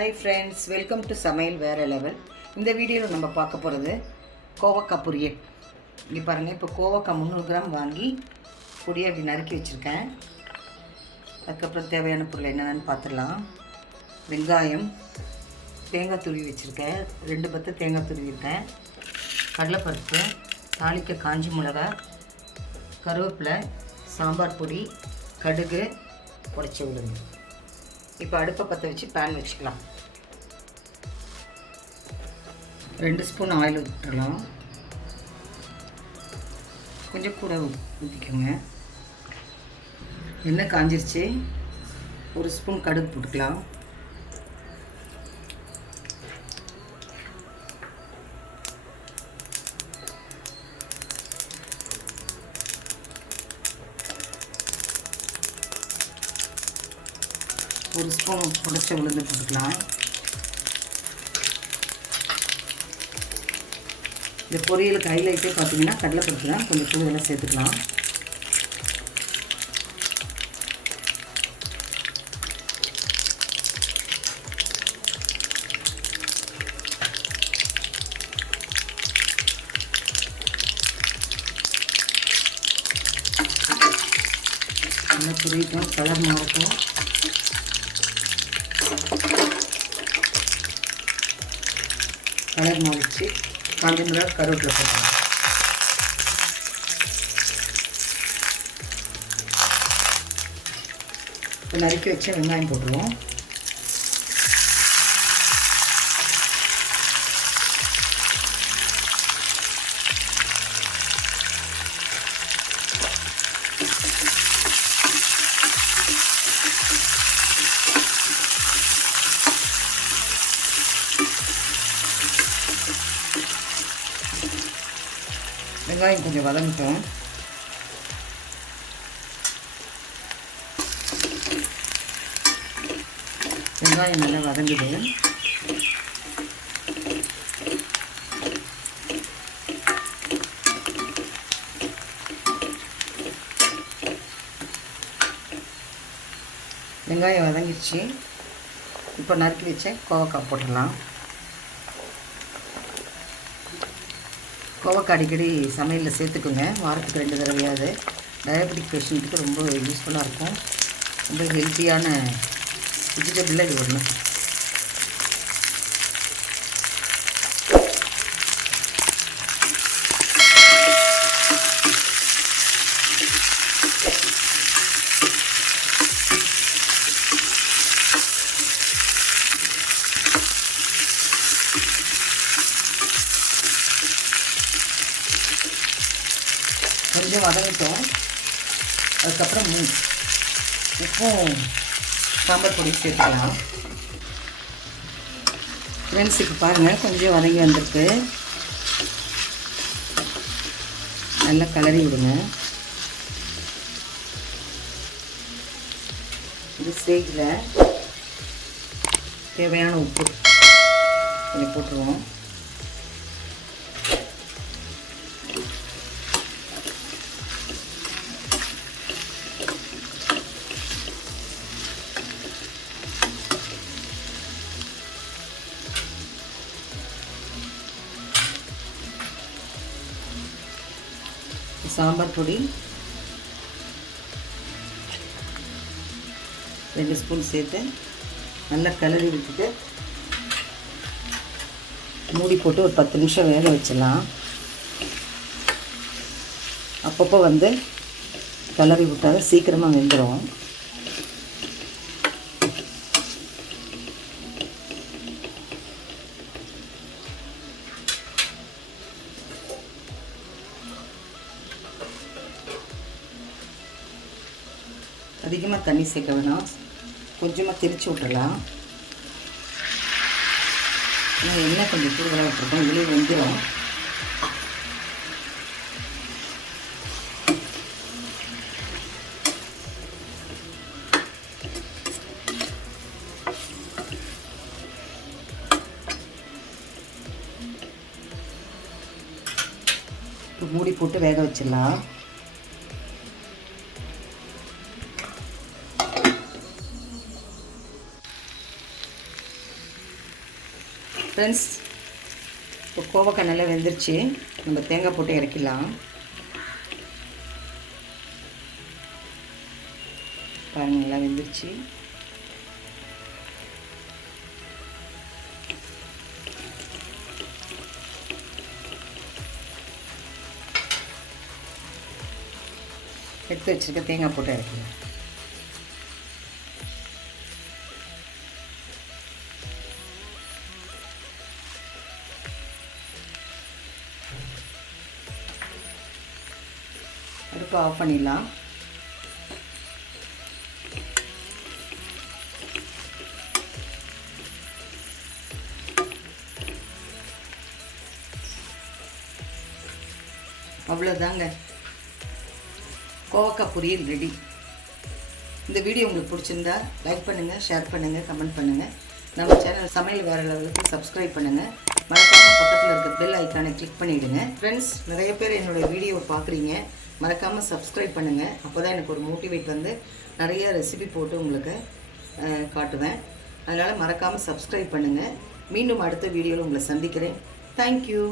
Hi friends, welcome to Samayal Vera Level. இந்த வீடியோவில் நம்ம பார்க்க போகிறது கோவக்காய் பொரியல். இங்கே பாருங்கள், இப்போ கோவக்காய் 300 கிராம் வாங்கி பொடியை அப்படி நறுக்கி வச்சுருக்கேன். அதுக்கப்புறம் தேவையான பொருள் என்னென்னு பார்த்துடலாம். வெங்காயம், தேங்காய் துருவி வச்சுருக்கேன், 2 பத்து தேங்காய் துருவிருக்கேன், கடலைப்பருப்பு, தாளிக்க காஞ்சி மிளகா, கருவேப்பிலை, சாம்பார் பொடி, கடுகு, உடைச்சி உளுந்து. இப்போ அடுப்பை பற்ற வச்சு பேன் வச்சுக்கலாம். 2 ஸ்பூன் ஆயில் ஊற்றலாம். கொஞ்சம் கூட ஊற்றிக்கோங்க. எண்ணெய் காஞ்சிருச்சு. 1 ஸ்பூன் கடுகு போட்டுக்கலாம். ஒரு ஸ்பூன் உடைச்ச உளுந்து போட்டுக்கலாம். இந்த பொரியலுக்கு ஹைலைட்டே பார்த்தீங்கன்னா கடலைப்பருப்பு தான். கொஞ்சம் கூடுதலாக சேர்த்துக்கலாம். நல்லா துருவிட்டோம், கலர் மாறட்டும். கலர் மாறிச்சு. காஞ்சி மிளகாய், கருவேப்பிலை போட்டுக்கலாம். இப்போ நறுக்கி வச்ச வெங்காயம் போட்டுருவோம். வெங்காயம் கொஞ்சம் வதங்கட்டும். வெங்காயம் நல்லா வதங்குது. வெங்காயம் வதங்கிடுச்சு. இப்போ நறுக்கி வச்ச கோவக்காய் போட்டுடலாம். கோவக்காய் அடிக்கடி சமையலில் சேர்த்துக்குங்க. வாரத்துக்கு 2 தடவையாவது. டயபெட்டிக் பேஷண்ட்டுக்கு ரொம்ப யூஸ்ஃபுல்லாக இருக்கும். ரொம்ப ஹெல்த்தியான வெஜிடபிளில் இது ஒன்று. கொஞ்சம் வதங்கிட்டோம். அதுக்கப்புறம் உப்பும் சாம்பார் பொடி சேர்த்துக்கலாம். ஃப்ரெண்ட்ஸ், இப்போ பாருங்கள், கொஞ்சம் வதங்கி வந்திருக்கு. நல்லா கலரி விடுங்க. இது ஸ்டேஜில் தேவையான உப்பு கொஞ்சம் போட்டுருவோம். சாம்பார் பொடி 2 ஸ்பூன் சேர்த்து நல்லா கிளறி விட்டுட்டு மூடி போட்டு ஒரு 10 நிமிஷம் வேக வச்சிடலாம். அப்பப்போ கிளறி விட்டால் சீக்கிரமாக வெந்துடும். அதிகமாக தண்ணி சேர்க்க வேணாம். கொஞ்சமாக திரிச்சு விட்டுடலாம். எண்ணெய் கொஞ்சம் கூடுதலாக விட்டுருக்கோம். வெளியே வெந்துடும். இப்போ மூடி போட்டு வேக வச்சிடலாம். ஃப்ரெண்ட்ஸ், இப்போ கோவக்காய் நல்லா வெந்துருச்சு. நம்ம தேங்காய் போட்டு இறக்கிடலாம். பாருங்கள், நல்லா வெந்துருச்சு. எடுத்து வச்சுருக்க தேங்காய் போட்டு இறக்கிடலாம். அடுப்பு ஆஃப் பண்ணிடலாம். அவ்வளோதாங்க, கோவக்காய் பொரியல் ரெடி. இந்த வீடியோ உங்களுக்கு பிடிச்சிருந்தா லைக் பண்ணுங்கள், ஷேர் பண்ணுங்கள், கமெண்ட் பண்ணுங்கள். நம்ம சேனல் சமையல் வேறு லெவலுக்கு சப்ஸ்கிரைப் பண்ணுங்கள். மறக்காமல் பக்கத்தில் இருக்க பெல் ஐக்கானை கிளிக் பண்ணிவிடுங்க. ஃப்ரெண்ட்ஸ், நிறைய பேர் என்னுடைய வீடியோவை பார்க்குறீங்க. மறக்காமல் சப்ஸ்கிரைப் பண்ணுங்கள். அப்போ தான் எனக்கு ஒரு மோட்டிவேட் வந்து நிறைய ரெசிபி போட்டு உங்களுக்கு காட்டுவேன். அதனால் மறக்காமல் சப்ஸ்கிரைப் பண்ணுங்கள். மீண்டும் அடுத்த வீடியோவில் உங்களை சந்திக்கிறேன். தேங்க்யூ.